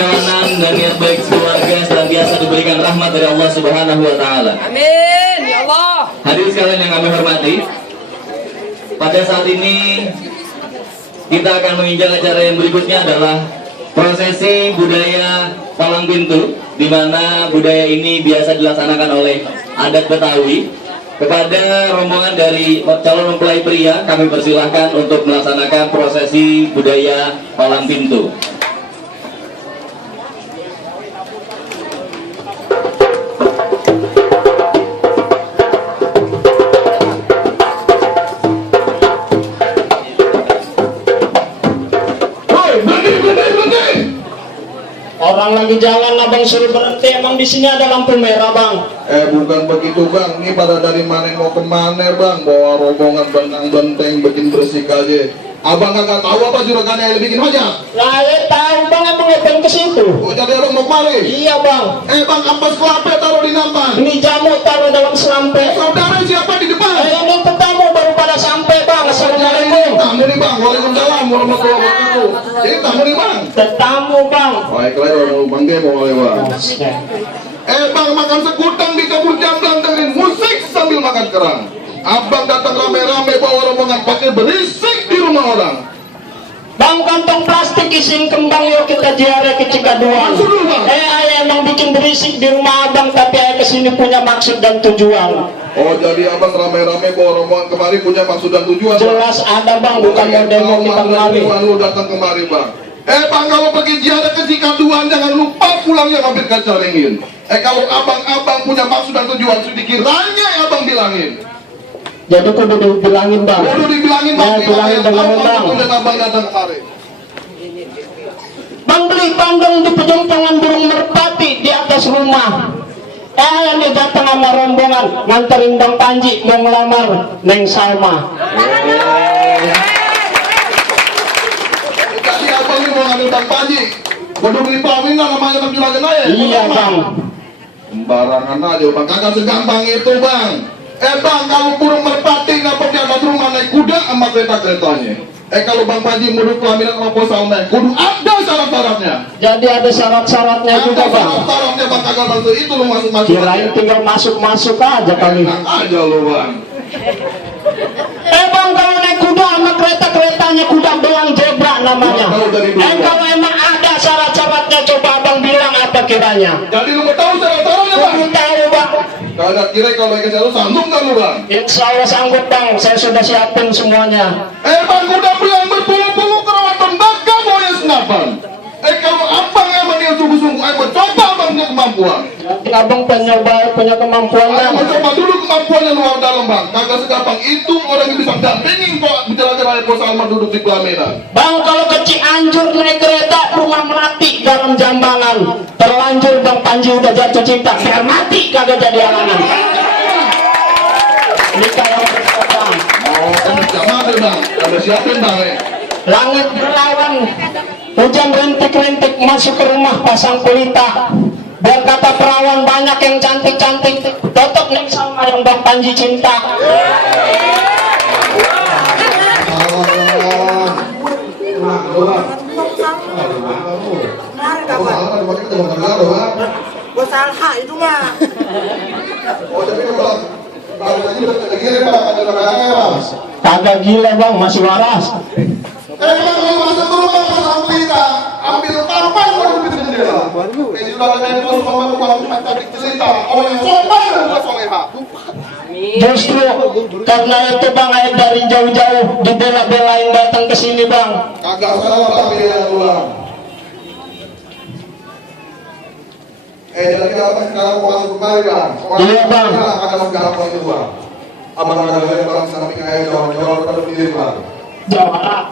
perjalanan dan niat baik keluarga senantiasa diberikan rahmat dari Allah Subhanahu wa taala. Amin ya Allah. Hadirin sekalian yang kami hormati, pada saat ini kita akan menginjak acara yang berikutnya adalah prosesi budaya palang pintu, di mana budaya ini biasa dilaksanakan oleh adat Betawi. Kepada rombongan dari calon mempelai pria, kami persilahkan untuk melaksanakan prosesi budaya palang pintu. Orang lagi jalan, abang suruh berhenti. Emang di sini ada lampu merah, bang? Bukan begitu, bang. Ini pada dari mana mau kemana, bang? Bawa rombongan benteng bikin bersih aja. Abang kagak tahu apa juragannya yang bikin aja? Lah, tahu bang, emang ngapain ke situ? Oh, jadi abang mau kemari? Iya, bang. Bang, ampas kelapa taruh di nampan. Ini jamu taruh dalam selampe. Saudara siapa di depan? Ini tamu baru pada sampai, bang. Assalamualaikum. Tamu nih, bang. Waalaikumsalam warahmatullahi wabarakatuh. Ini tamu nih, bang. Tetamu, bang. Baiklah, orang bangke mau lewat. Bang, makan sekutang di kebun jamblang dengerin musik sambil makan kerang. Abang datang rame-rame bawa rombongan pakai berisik di rumah orang. Bang, kantong plastik isiin kembang yuk kita ziarah ke Cikaduan. Ayah emang bikin berisik di rumah abang, tapi ayah kesini punya maksud dan tujuan. Oh, jadi abang rame-rame bawa rombongan kemari punya maksud dan tujuan? Jelas ada, bang, bukan mau demo kita kemari. Lu datang kemari, bang. Bang, kalau pergi ziarah ke Cikaduan jangan lupa pulangnya mampir ke Caringin. Kalau abang-abang punya maksud dan tujuan sedikit ranya abang bilangin. Jadi kudu dibilangin, bang. Kudu dibilangin, bang. Bilangin dengan bang. Kemudian abang datang kemari. Bang, beli panggung di pejompongan burung merpati di atas rumah. Ini datang sama rombongan nganterin Bang Panji mau ngelamar Neng Salma. Tadi abang ini mau ngambil Bang Panji. Kudu beli pawinan namanya Bang Juragan aja. Iya, bang. Sembarangan aja, bang. Kagak segampang itu, bang. Bang, kalau burung merpati ngapok di atas rumah naik kuda sama kereta-keretanya. Kalau Bang Panji murid pelaminan sama posalnya, kudu ada syarat-syaratnya. Jadi ada syarat-syaratnya juga, bang. Syarat-syaratnya, bang. Kagak bantu itu lu masuk-masuk. Kirain tinggal masuk-masuk aja kali. Enak aja lu, bang. Bang, kalau naik kuda sama kereta-keretanya kuda belang zebra namanya. Kalau emang ada syarat-syaratnya coba abang bilang apa kiranya. Jadi lu mau tahu syarat-syaratnya, bang? Aku tahu, bang. Kagak kira kalau lagi saya lu sanggup nggak lu, bang? Insya Allah sanggup, bang. Saya sudah siapin semuanya. Bang, kuda belang berpuluh-puluh kerawatan baga mau yang senapan. Kalau abang emang yang sungguh-sungguh, mencoba abangnya kemampuan. Abang penyoba punya kemampuannya. Mencoba dulu kemampuannya luar dalam, bang. Kagak segampang itu orang yang bisa dampingin kok jalan-jalan Pos Alma duduk di pelaminan. Bang, kalau ke Cianjur naik kereta rumah melati garam Jambangan. Terlanjur Bang Panji udah jatuh cinta, biar mati kagak jadi halangan. Ini kalau bang. Oh, jangan bang. Udah siapin, bang. Langit berawan, hujan rintik-rintik masuk ke rumah pasang pelita. Biar kata perawan banyak yang cantik-cantik, totok nih sama yang Bang Panji cinta. Gua salah itu mah. Kagak gila, bang, masih waras. Bang, kalau masuk ke rumah pasang pelita, ambil karpan baru bikin jendela. Sudah main pun sama kalau cantik cerita, orang yang sopan dan bukan soleha. Justru karena itu, bang, ayat dari jauh-jauh dibela-belain datang ke sini, bang. Kagak salah tapi dia ulang. Jadi apa sekarang mau masuk kemari, bang? Iya, bang. Akan menggarap lagi, bang. Abang ada yang bang samping ayat jawab pada diri, bang.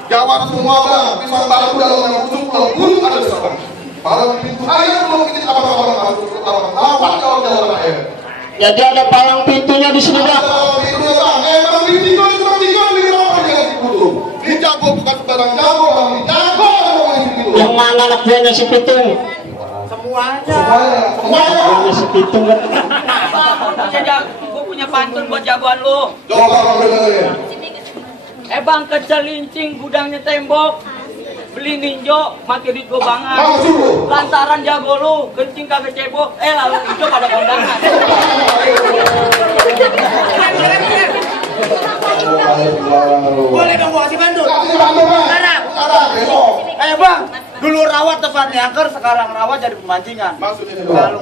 Jawab semua, bang. Pisang barang udah lama busuk, kalau burung ada di sana. Palang pintu ayat belum ini apa-apa masuk ke dalam lawan kalau dalam air. Jadi ada palang pintunya di sini, bang. Itu bang, emang ditinggal di rumah dia di Pitung. Ini jago bukan sebarang jago, bang. Ini jago emang di Pitung. Yang mana anak buahnya si Pitung? Semuanya. Buahnya si Pitung kan. Gue punya pantun buat jagoan lu. Coba bang dengerin. Bang, kecelincing gudangnya tembok. beli ninjo mati duit gua banget. Maksud lu? Lantaran jago lu, kencing kagak cebok, lalu ninjo pada kondangan. Boleh dong gua kasih bantu. Kasih bantu, Bang. Sekarang. Sekarang, besok. Ayo bang, dulu rawat tempat nyangker, sekarang rawat jadi pemancingan. Maksudnya itu, Bang.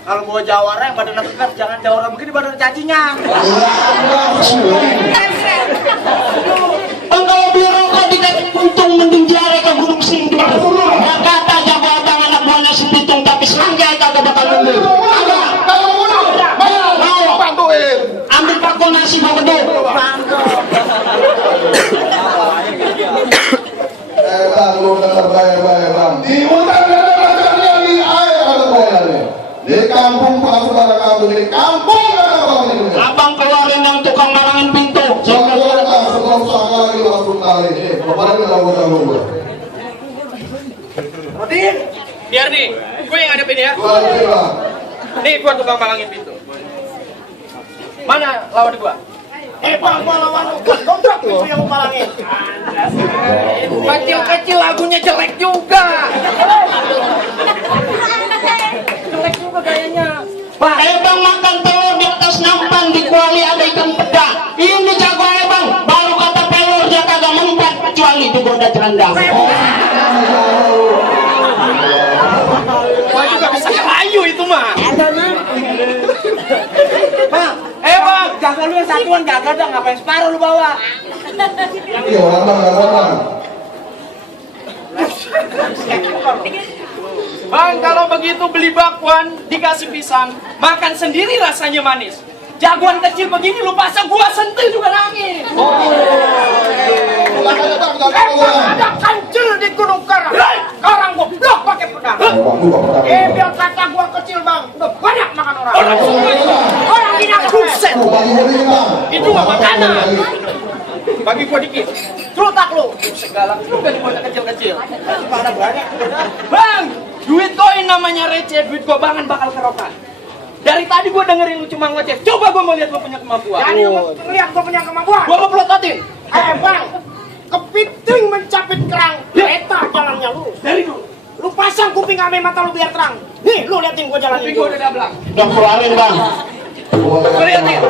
Kalau mau jawara yang badan nekep, jangan jawara begini badan cacingan. Bang kalau beli rokok dikasih untung mending jare ke Gunung Sindur. Ya kata jago abang anak buahnya si Pitung tapi selangkai kagak bakal beli. Kalau mundur, mau bantuin. Ambil paku nasi mau gede. Bang, lu dengar baik-baik, Bang. Di hutan ada makanannya, di air ada buayanya. Di kampung para saudara kamu, di kampung ada orang ini. Abang keluarin yang tukang malangin pintu. Jangan Bang, sebelum usaha lagi langsung kali. Kemarin udah gua. Rodin, Biar nih, gue yang hadapin ya. Gua lagi, Bang. Nih gua tukang malangin pintu. Mana lawan gua? bang mau lawan lu, kontrak itu yang mau malangin. Kecil-kecil lagunya jelek juga. Jelek juga gayanya. Bang makan telur di atas nampan di kuali ada ikan peda. Ini jago bang, baru kata pelur dia kagak mempan kecuali digoda cerandang. Gua juga bisa ngerayu itu mah. Bang, bang, jaga lu yang satuan jaga dah, ngapain separuh lu bawa? Iya, orang. Bang, kalau begitu beli bakwan, dikasih pisang, makan sendiri rasanya manis. Jagoan kecil begini lu pasang gua sentil juga nangis. Pulang aja, Bang, jangan gua. Ada kancil di Gunung Karang. Karang gua blok pakai pedang. Biar kata gua kecil bang, udah banyak makan orang. Orang tidak buset. Itu gak makanan. Bagi gua dikit. Cerutak lu. Segala juga nih bocah kecil-kecil. Bang, duit koin namanya receh, duit gua bangan bakal kerokan. Dari tadi gua dengerin lu cuma ngoceh. Coba gua mau lihat lu punya kemampuan. Jadi lihat gua punya kemampuan. Gua mau pelototin. Bang, kepiting mencapit kerang. Kereta jalannya lurus. Dari dulu. Lu pasang kuping ame mata lu biar terang. Nih, lu liatin gua jalan Tapi itu. gua udah dablang. Udah keluarin bang. Gua liatin.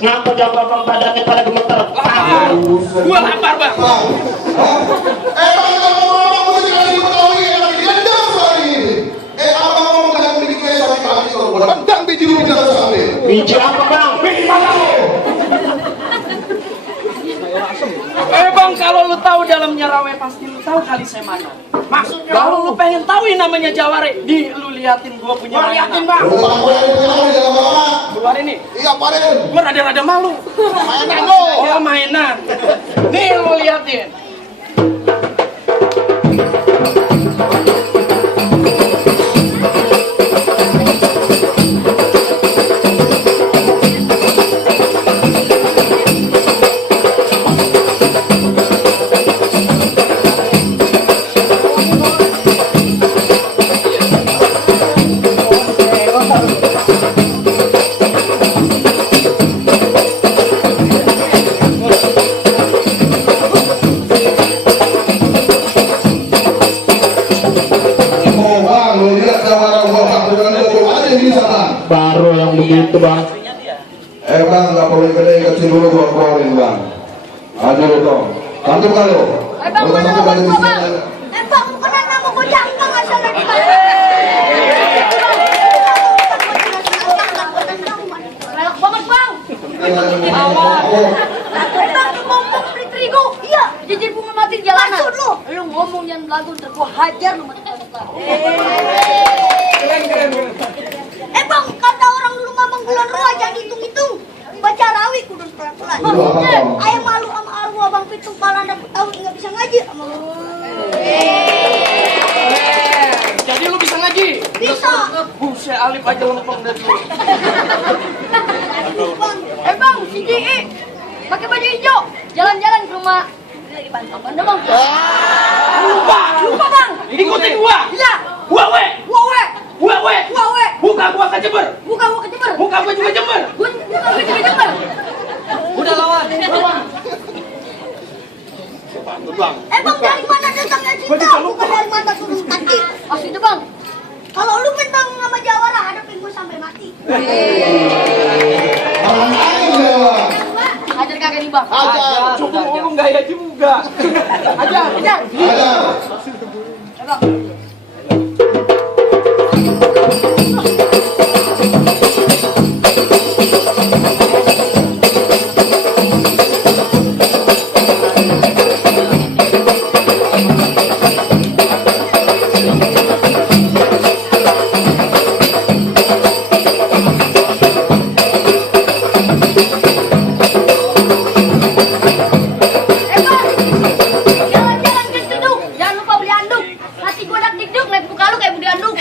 Ngapa jago bang badannya pada gemeter? Gua lapar, Bang. Bang, kalau abang mesti kasih ketahui lagi gendam sekali ini. Abang ngomong dengan bibirnya sampai kaki kalau gua tendang biji lu jangan sampai. Biji apa bang? Biji mana lu? Bang, kalau lu tahu dalamnya rawe pasti lu tahu kali saya mana. Maksudnya Kalau lu pengen tahu yang namanya jaware, lu liatin gua punya gua liatin mainan. bang. Bang, gua yang bilang jangan bawa. Keluar ini. Iya, panen. Gua rada-rada malu. Mainan lu. Ya mainan. Nih lu liatin. gua keluarin bang. Aduh toh, satu kali. Bang, Kalau mana satu kali gua, Bang? bisa. Bang, bukan nama gua jangkang asal lagi. Relak banget, Bang. Bang, cuma mau beli terigu. Iya, jajan bunga mati di jalanan. Maksud lu? Lu ngomong yang lagu ntar gua hajar lu mati muka. Bang, kata orang dulu mamang bulan roa jangan hitung-hitung. Baca rawi kudu pelan-pelan. Ayah malu sama arwah Bang Pitung kalau anda tahu nggak bisa ngaji sama lu. Jadi lu bisa ngaji? Bisa. Buset, alif aja lempeng dari lu. Bang, si Ji pakai baju hijau, jalan-jalan ke rumah. Lagi pantau Banda Bang. Lupa Bang. Ikutin gua. Iya. Gua we. Buka Gua kejemur. gua kejemur. Muka gua juga jemur. Buka gua juga jemur. Udah lawan. Bang, dari mana datangnya cinta? Bukan dari mata turun kaki. Maksud itu Bang, kalau lu mentang sama Jawara, hadapin gua sampai mati. Orang lain ya. Hajar kagak nih Bang? Ajar. Cukup ngomong gaya juga. Hajar. Ajar. Bang. Jalan-jalan ke Ceduk, jangan lupa beli anduk. Hati gua dak dikduk, naik muka lu kayak budi anduk.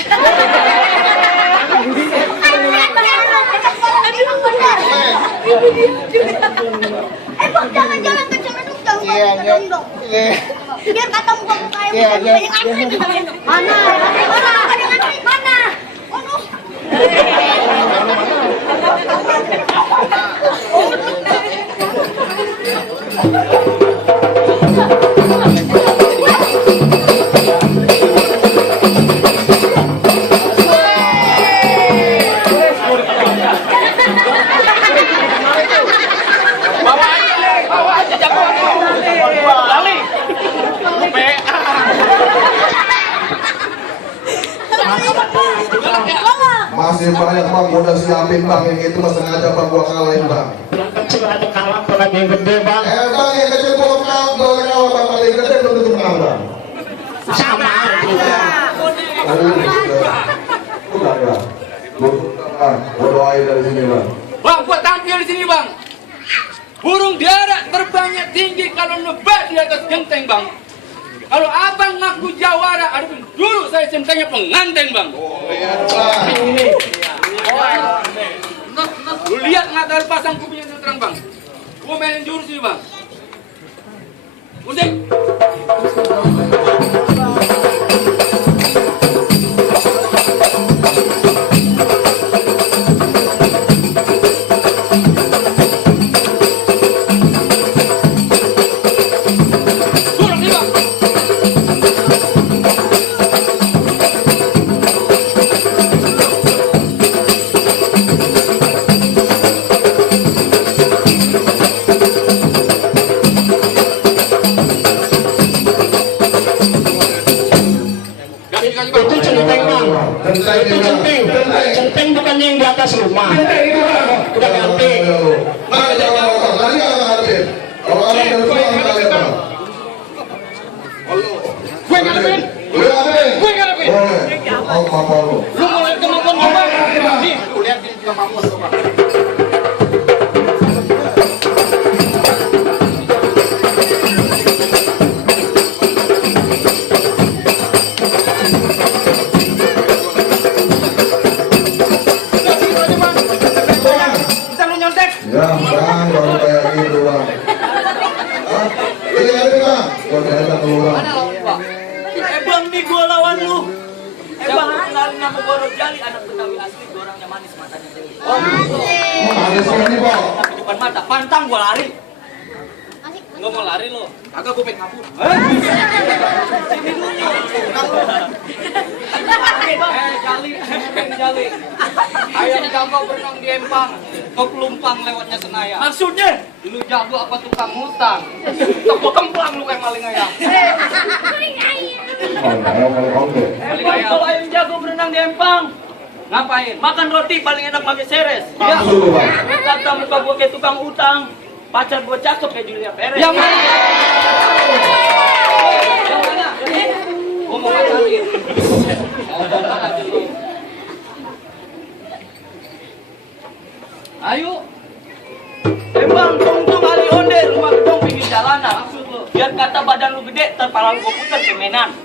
Bang, jangan-jalan ke Ceduk, jangan lupa beli kedong-dong. Biar kata muka-muka yang banyak antri kita main. Mana? Ada yang antri? Mana? Waduh. Bawa aja jagoan lu. Lali. Masih banyak bang, udah siapin bang yang itu mas sengaja bang gua kalahin bang. Yang kecil ada kalah, apalagi yang gede bang. Bang yang kecil boleh kalah bang, kalau yang gede belum tentu menang bang. Sama juga. Udah ya. Gua doain dari sini bang. Bang, gua tampil di sini, Bang. Burung darat terbanyak tinggi kalau nebat di atas genteng, Bang. Kalau abang ngaku Jawara, adapun dulu saya centangnya pengantin, Bang. Lu lihat mata pasang kupingnya terang, Bang. Gua mainin jurus ini, Bang. Musik. Itu centeng bang. Itu centeng. Centeng bukannya yang di atas rumah. Udah ganti. Nah, jangan bang, tadi kan ngadepin. Kalau ada yang dari bang, kita lihat bang. Gue ngadepin. Lu ngadepin? Gue ngadepin. Boleh. Mau kemampuan lu. Lu mau lihat kemampuan gue, Bang? Nih, lu lihat ini kemampuan gue, Bang. Kita lu nyontek. Ya, bang, baru kayak gitu bang. Hah? Ini ngadepin bang. Gua ternyata keluar. Bang, nih gua lawan lu. Bang, kenalin nama gua Rojali, anak Betawi asli, gua orangnya manis, matanya cewek. Mau ada sekali bang. Tapi depan mata, pantang gua lari. Asik, Nggak mau lari lo. Kagak gue pengen kabur. Sini dulu. Jali. Ayam jago berenang di empang, kau pelumpang lewatnya Senayan. Maksudnya? Lu jago apa tukang hutang? Tepuk kemplang lu kayak maling ayam. Kalau ayam jago berenang di empang, ngapain? Makan roti paling enak pakai seres. Ya. Kata muka gua kayak tukang utang, pacar gua cakep kayak Julia Perez. Yang mana? Yang mana? Ngomong kali. Ayo. Bang, tungtung ali onde rumah gedung pinggir jalanan. Biar kata badan lu gede, terpala lu putar kemenan.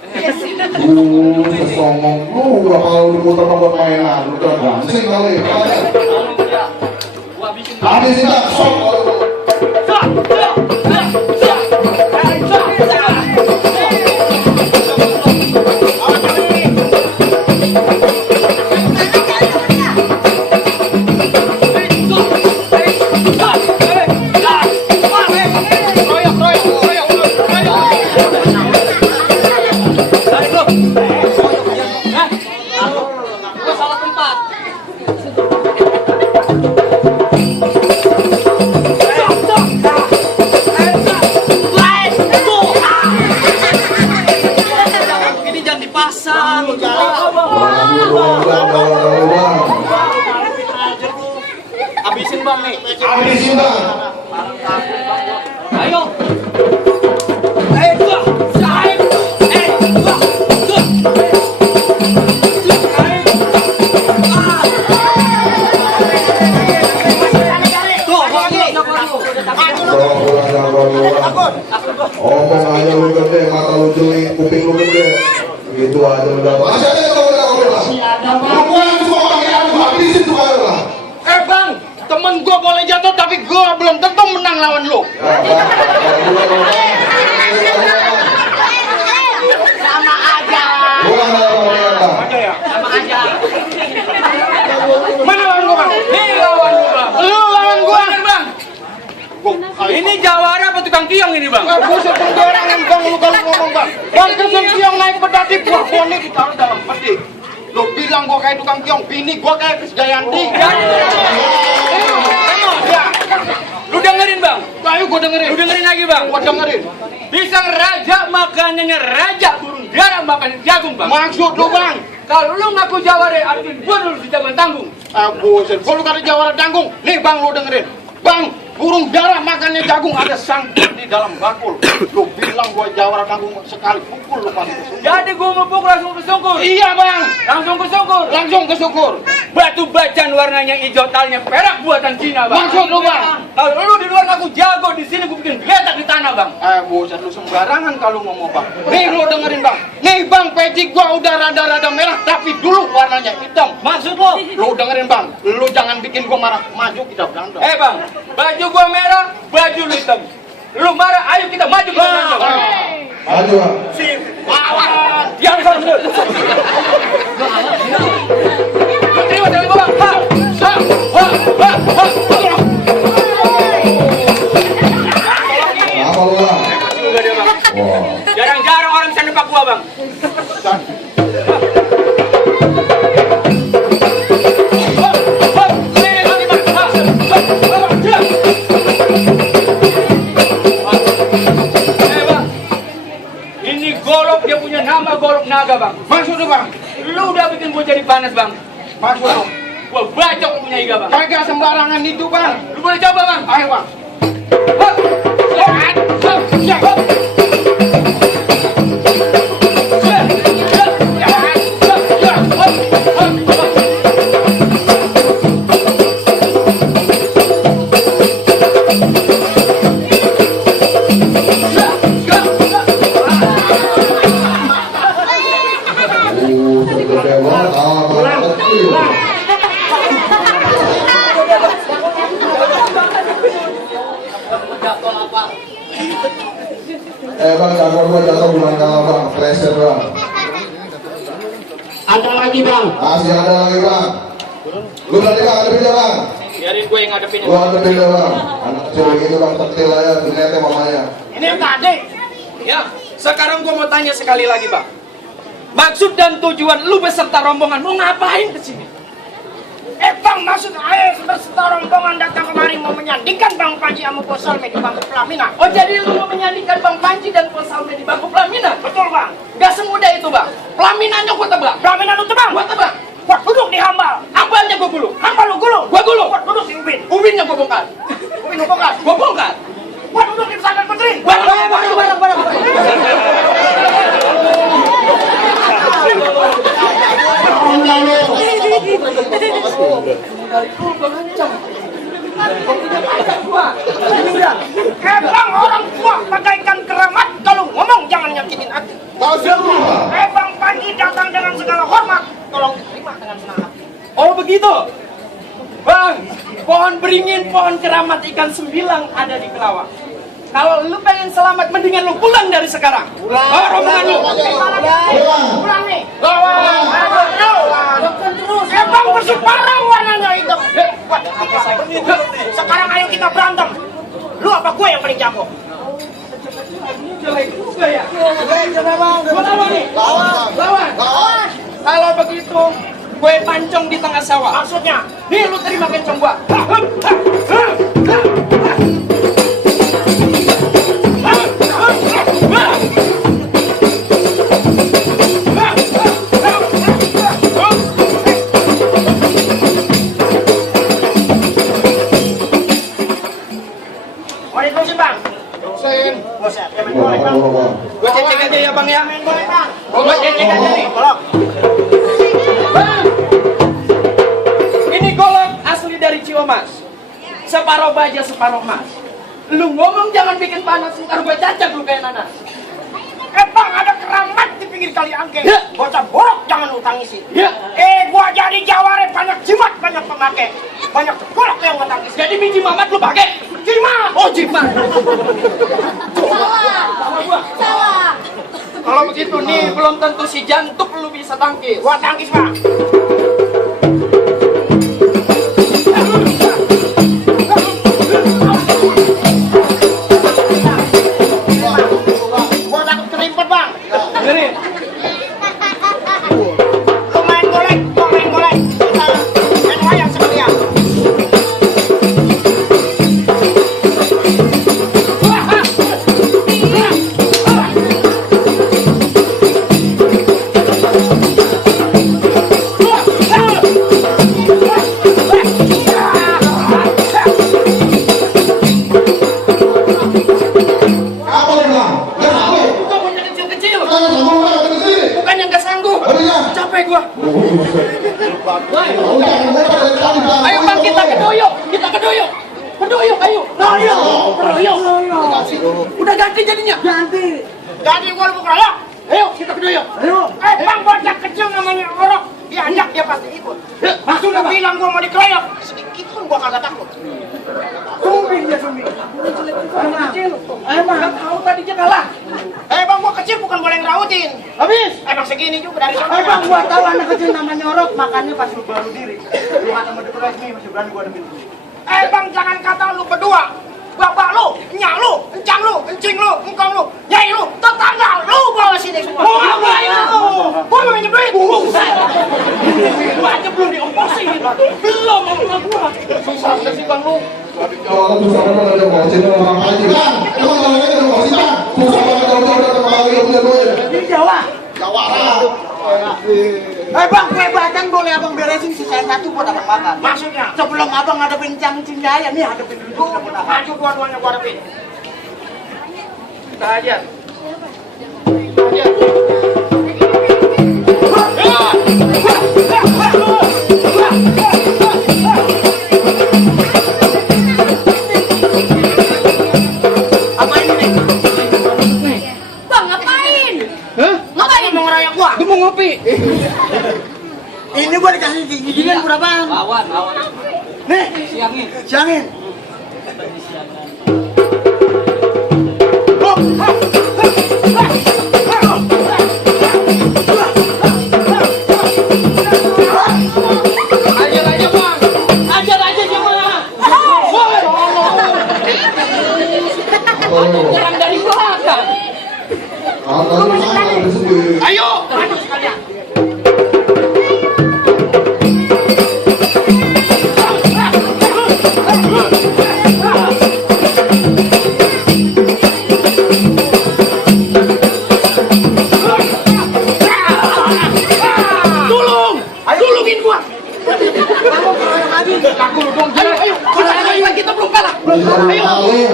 Songong lu kalau lu muter buat mainan, lu udah gansing kali. Gua habisin. Habisin dah, sok kalau lu. Gua salah tempat. Ini jangan dipasang. Habisin bang nih. Habisin dah. Ayo. Omong aja lu gede, mata lu jeli, kuping lu gede. Gitu aja udah. Masih aja kalau udah lu pulang semua pakai aku habisin tuh aja lah. Bang, temen gua boleh jatuh tapi gua belum tentu menang lawan lu. Sama aja. Sama aja. Mana lawan gua, Bang? Nih lawan lu, Bang. Lu lawan gua. Bener, Bang. Ini jawara apa tukang kiong ini, Bang? Buset penggorengan bang lu kalau ngomong bang. Bang tukang kiong naik pedati buah boni ditaruh dalam peti. Lu bilang gua kayak tukang kiong, bini gua kayak Krisdayanti. Ya. Lu dengerin, Bang. Ayo gua dengerin. Lu dengerin lagi, Bang. Gua dengerin. Pisang raja makanannya raja, burung dara makannya jagung, Bang. Maksud lu bang? Kalau lu ngaku jawara, artinya gua dulu di zaman tanggung. Buset. Gua lu kata jawara tanggung. Nih bang lu dengerin. Bang, burung dara makannya jagung ada sangkut di dalam bakul. Lu bilang gua jawara tanggung sekali pukul lu pasti kesungkur. Jadi gua mau pukul langsung kesungkur. Iya bang. Langsung kesungkur. Langsung kesyukur. Batu bacan warnanya hijau, talnya perak buatan Cina, Bang. Maksud lu bang? Kalau lu di luar ngaku jago, di sini gua bikin geletak di tanah, Bang. Buset lu sembarangan kalau ngomong bang. Nih lu dengerin bang. Nih bang, peci gua udah rada-rada merah tapi dulu warnanya hitam. Maksud lo? Lu dengerin bang. Lu jangan bikin gua marah. Maju kita berantem. Bang, baju gua merah, baju lu hitam. Lu marah, ayo kita maju ke berantem. Maju bang. Lawan. Yang sama. Lu terima dari gua, Bang. Ha, ha, ha, ha, ha. Apa lu bang? Juga dia, Bang. Wah. Jarang-jarang orang bisa nempak gua, Bang. Ini golok, dia punya nama golok naga, Bang. Maksud lu bang? Lu udah bikin gua jadi panas, Bang. Maksud lu? Gua bacok lu punya iga, Bang. Kagak sembarangan itu bang. Lu boleh coba, Bang. Ayo bang. Hop, hop, hop, hop. Gede banget, alat kecil. Bang, jago gua jatuh bulan kalah bang, pressure bang. Ada lagi bang. Masih ada lagi bang. Lu berarti bang, ada beda bang. Biarin gue yang ngadepin. Lu ada beda bang. Anak kecil gitu bang, kecil aja, dilihatnya mamanya. Ini yang tadi. Ya, sekarang gua mau tanya sekali lagi, Bang. Maksud dan tujuan lu beserta rombongan mau ngapain ke sini? Bang, maksud saya beserta rombongan datang kemari mau menyandingkan Bang Panji sama Bos Salme di bangku pelaminan. Oh, jadi lu mau menyandingkan Bang Panji dan Bos Salme di bangku pelaminan? Betul, Bang. Gak semudah itu, Bang. Pelaminannya gua tebak. Pelaminan itu, Bang. Gua tebak. Buat duduk di hambal. Apanya gua gulung? Hambal lu gulung. Gua gulung. Buat duduk di ubin. Ubinnya gua bongkar. Ubin lu bongkar. Gua bongkar. Buat duduk di pesantren menteri. Barang. Bang, orang tua bagaikan keramat. Kalau ngomong jangan nyakitin hati. Bang Panji datang dengan segala hormat. Tolong diterima dengan senang hati. Oh, begitu. Bang, pohon beringin, pohon keramat, ikan sembilang ada di Kelawang. Kalau lu pengen selamat, mendingan lu pulang dari sekarang. Rombongan lu. Pulang nih. Terus. Bang bersih parah warnanya itu. Sekarang ayo kita berantem. Lu apa gue yang paling jago? Jelek juga ya. Gua lawan nih. Lawan. Kalau begitu, gue pancong di tengah sawah. Maksudnya? Nih lu terima kencong gua. Mau diterusin, Bang? Dosen. Bosan. Ya main golek, Bang. Gue cek aja ya, Bang ya. Main golek, Bang. Gue cek aja nih. Golok. Bang, ini golok asli dari Ciamas. Separuh baja, separuh emas. Lu ngomong jangan bikin panas, ntar gue cacat lu kayak nanas. Bang, ada keramat di pinggir kali angke. Ya. Bocah borok jangan lu tangisi. Ya. Gua jadi jaware banyak jimat, banyak pemakai. Banyak golok yang gua tangisi. Jadi biji mamat lu pakai? Jimat. Oh, jimat. Salah. Kalau begitu nih, belum tentu si jantuk lu bisa tangkis. Gua tangkis, Bang. Gua takut kerimpet, Bang. Dengerin. Lu main golek, gua main golek. Kita main wayang sekalian. Apa lu bilang? Gak sanggup. Bukan punya kecil-kecil. Jangan sanggup lah ke sini. Bukan yang gak sanggup. Oh iya. Capek gua. Oh jangan ngotot dari tadi Bang. Ayo Bang, kita kedoyok. Kita kedoyok. Kedoyok, ayo. Kedoyok. Udah ganti jadinya. Jadi gua lu keroyok. Ayo, kita kedoyok. Bang, bocah kecil namanya orok. Diajak dia pasti ikut. Maksud lu bilang gua mau dikeroyok. Sedikit pun gua kagak takut. Emang tahu tadinya kalah. Bang, gua kecil bukan boleh ngerautin. Habis. Emang segini juga dari sana. Bang, gua tahu anak kecil namanya Orok, makanya pas lu baru diri. Lu kata mau deket lagi masih berani gua demin. Bang, jangan kata lu berdua. Bapak lu, nyak lu, encang lu, encing lu, engkong lu, nyai lu, tetangga lu bawa sini semua. Apa itu? Gua mau minjem duit. Gua aja belum diongkosin. Belum sama gua. Susah sih Bang lu. Kalau susah banget ada bawa sini orang aja Bang. Emang kalau aja ada bawa sini Bang. Susah banget jauh-jauh datang kemari lu punya duit. Di Jawa. Jawara. Bang, kue batang boleh abang beresin sisain satu buat abang makan. Maksudnya? Sebelum abang ngadepin cangcing jaya nih, hadepin dulu. Maju dua-duanya gua hadapin. Kita aja. Apa ini nih? Bang, ngapain? Hah? Ngapain mau ngerayap gua? Gue mau ngopi. Ini gua dikasih gigian berapa? Lawan. Nih, Siangin. siangin. Ajar aja Bang. Ajar aja gimana? Kurang dari gua. Kalau saya sendiri. Ayo, maju sekalian. Tolongin gua. Ayo, kita belum kalah. Ayo.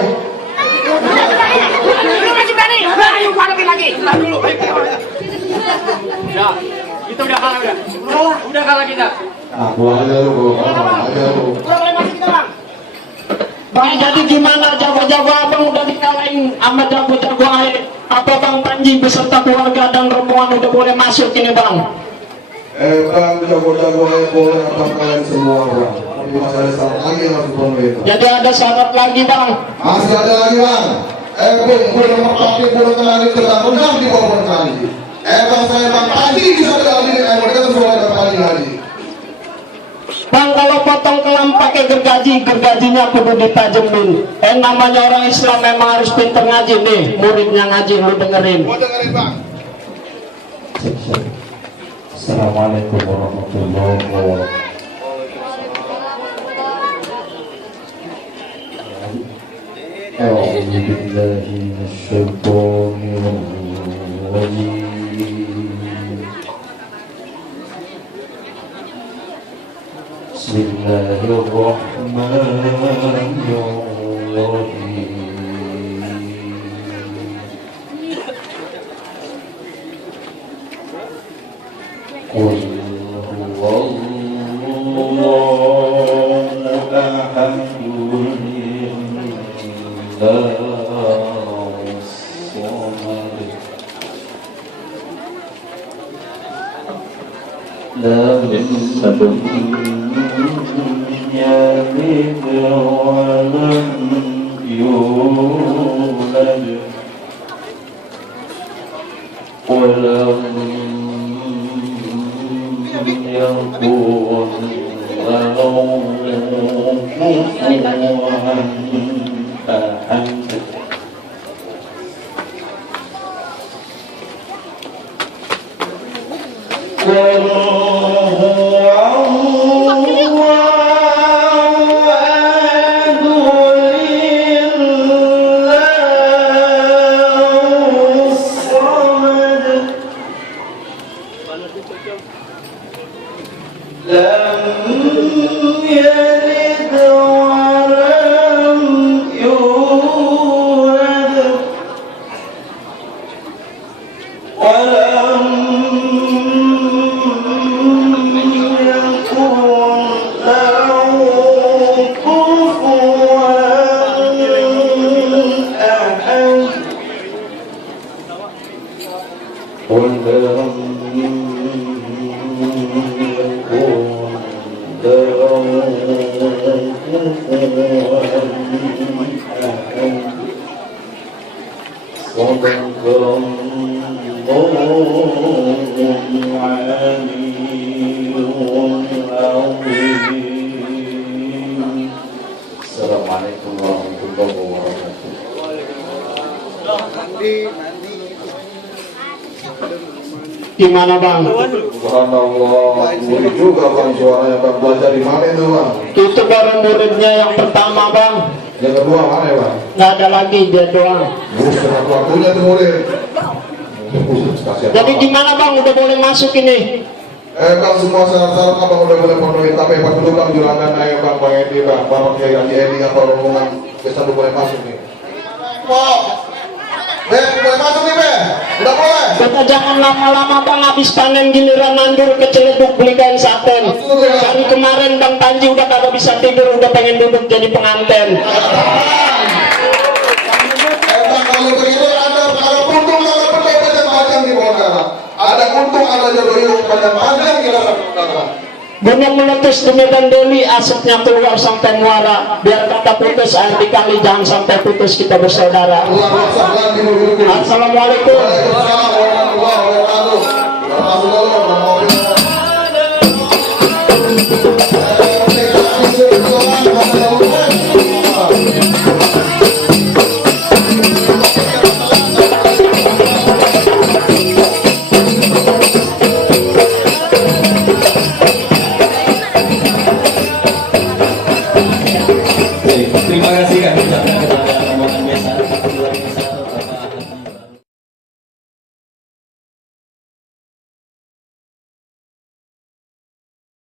Lu masih berani? Ayo, hadapin lagi. Tahan dulu. Ya, kita udah kalah udah. Udah kalah kita. Aku aja lu, aja lu. Kurang lepas kita, Bang. Bang, jadi gimana jago-jago abang udah dikalahin sama jago-jago air? Apa Bang Panji beserta keluarga dan rombongan udah boleh masuk ini Bang? Bang, jago-jago boleh abang kalian semua bang. Tapi masih ada syarat lagi yang harus pemerintah. Jadi ada syarat lagi Bang? Masih ada lagi bang. Boleh merpati, boleh kenali tentang undang di bawah berkali. Bang saya Bang Panji bisa lagi, mereka semua ada kali lagi. Bang, kalau potong kelam pakai gergaji, gergajinya kudu ditajemin. Namanya orang Islam memang harus pinter ngaji nih. Muridnya ngaji, lu dengerin. Mau dengerin bang? Assalamualaikum warahmatullahi wabarakatuh. A'udzu billahi minasyaitonir rajim. Bismillahirrahmanirrahim. Qul huwallahu ahad, Allahus samad, lam yalid wa lam yulad wa lam yakun lahu kufuwan ahad. Qul Assalamualaikum warahmatullahi wabarakatuh. Gimana Bang? Subhanallah, murid juga bang suaranya bang. Belajar di mana itu bang? Itu baru muridnya yang pertama Bang. Yang kedua mana ya bang? Nggak ada lagi, dia doang. Bukan waktunya tuh murid. Jadi gimana Bang, udah boleh masuk ini? Bang semua syarat-syarat abang udah boleh penuhi. Tapi pas dulu bang juragan ayo bang Edi bang, bapak Kiai Haji Edi apa rombongan bisa udah boleh masuk nih. Boleh masuk nih Be, udah boleh. Kita jangan lama-lama Bang, habis panen giliran nandur ke Ciledug beli kain saten. Dari kemarin Bang Panji udah kagak bisa tidur, udah pengen duduk jadi pengantin. Bang kalau begitu ada untung ada pendapatan panjang di bawah darah. Ada untung ada jodoh panjang di dalam darah. Gunung meletus di Medan Deli, asapnya keluar sampai muara. Biar kata putus air di kali, jangan sampai putus kita bersaudara. Assalamualaikum. Assalamualaikum. Waalaikumsalam.